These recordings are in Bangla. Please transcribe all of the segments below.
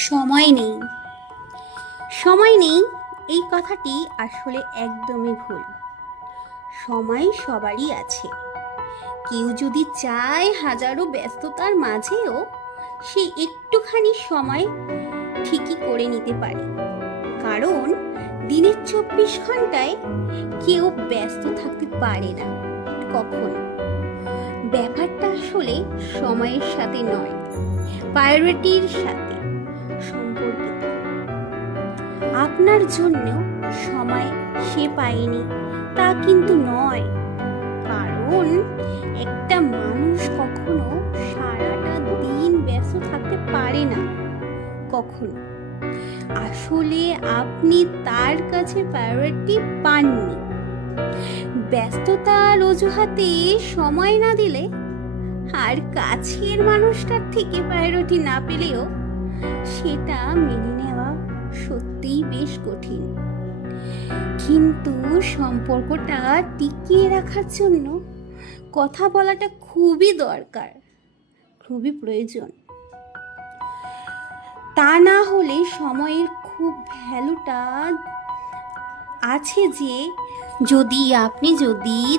সময় নেই। সময় নেই এই কথাটি আসলে একদমই ভুল। সময় সবারই আছে। কেউ যদি চায় হাজারো ব্যস্ততার মাঝেও সে একটুখানি সময় ঠিকই করে নিতে পারে। কারণ দিনের 24 ঘন্টায় কেউ ব্যস্ত থাকতে পারে না কখনো। ব্যাপারটা আসলে সময়ের সাথে নয়, প্রায়োরিটির সাথে সম্পর্কিত। আপনার জন্য সময় সে পায়নি তা কিন্তু নয়, কারণ একটা মানুষ কখনো সারাটা দিন ব্যস্ত থাকতে পারে না কখনো। আসলে আপনি তার কাছে প্রায়োরিটি পাননি। ব্যস্ততার অজুহাতে সময় না দিলে আর কাছের মানুষটার থেকে প্রায়োরিটি না পেলেও সেটা মেনে নেওয়া সত্যিই বেশ কঠিন। কিন্তু সম্পর্কটা টিকিয়ে রাখার জন্য কথা বলাটা খুবই দরকার, খুবই প্রয়োজন। তা না হলে সময়ের খুব ভ্যালুটা আছে যে আপনি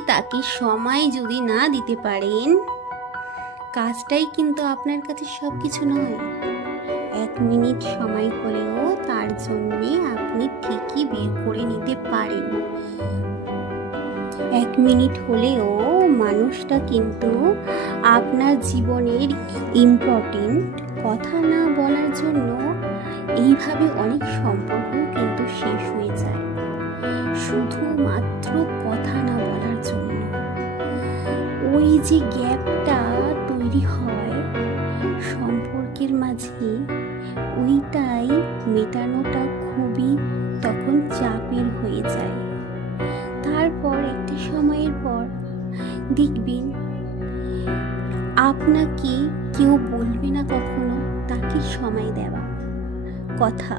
তাকে সময় না দিতে পারেন, কাজটাই কিন্তু আপনার কাছে সব কিছু নয়। 1 মিনিট সময় হলেও তার জন্যে আপনি ঠিকই বের করে নিতে পারেন। 1 মিনিট হলেও মানুষটা কিন্তু আপনার জীবনের ইম্পর্টেন্ট। কথা না বলার জন্য এইভাবে অনেক সম্পর্ক কিন্তু শেষ হয়ে যায়, শুধুমাত্র কথা না বলার জন্য। ওই যে গ্যাপটা তৈরি হয় সম্পর্কের মাঝে, ওইটাই মেটানোটা খুবই তখন চাপের হয়ে যায়। তারপর একটা সময়ের পর দেখবেন আপনাকে কেউ বলবে না কখনো তাকে সময় দেওয়া কথা।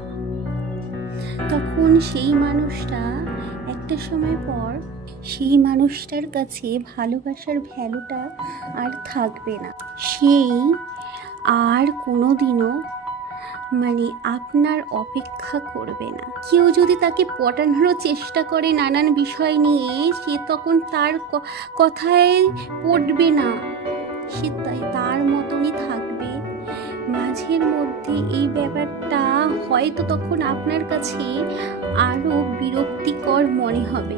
তখন সেই মানুষটা একটা সময় পর সেই মানুষটার কাছে ভালোবাসার ভ্যালুটা আর থাকবে না। সেই আর কোনোদিনও আপনার অপেক্ষা করবে না। কেউ যদি তাকে পটানোর চেষ্টা করে নানান বিষয় নিয়ে, সে তখন তার কথায় পড়বে না, সে তার মতনই থাকবে। মাঝের মধ্যে এই ব্যাপারটা হয়তো তখন আপনার কাছে আরো বিরক্তিকর মনে হবে।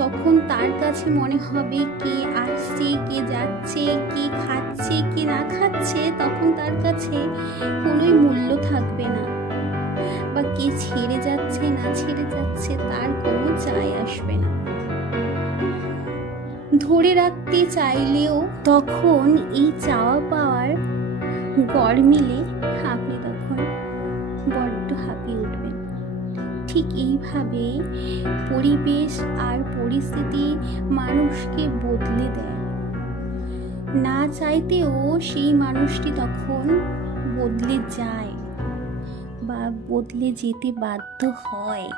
তখন তার কাছে মনে হবে কে আসছে, কে যাচ্ছে, কে খাচ্ছে, কে না খাচ্ছে, তখন তার কাছে কোনোই মূল্য থাকবে না। বা কে ছেড়ে যাচ্ছে না ছেড়ে যাচ্ছে তার কোনো যায় আসবে না। ধরে রাখতে চাইলেও তখন এই চাওয়া পাওয়ার গড় মিলে আপনি তখন বড্ড হাঁপিয়ে উঠবেন। ঠিক এইভাবে পরিবেশ আর পরিস্থিতি মানুষকে বদলে দেয়। না চাইতেও সেই মানুষটি তখন বদলে যায় বা বদলে যেতে বাধ্য হয়।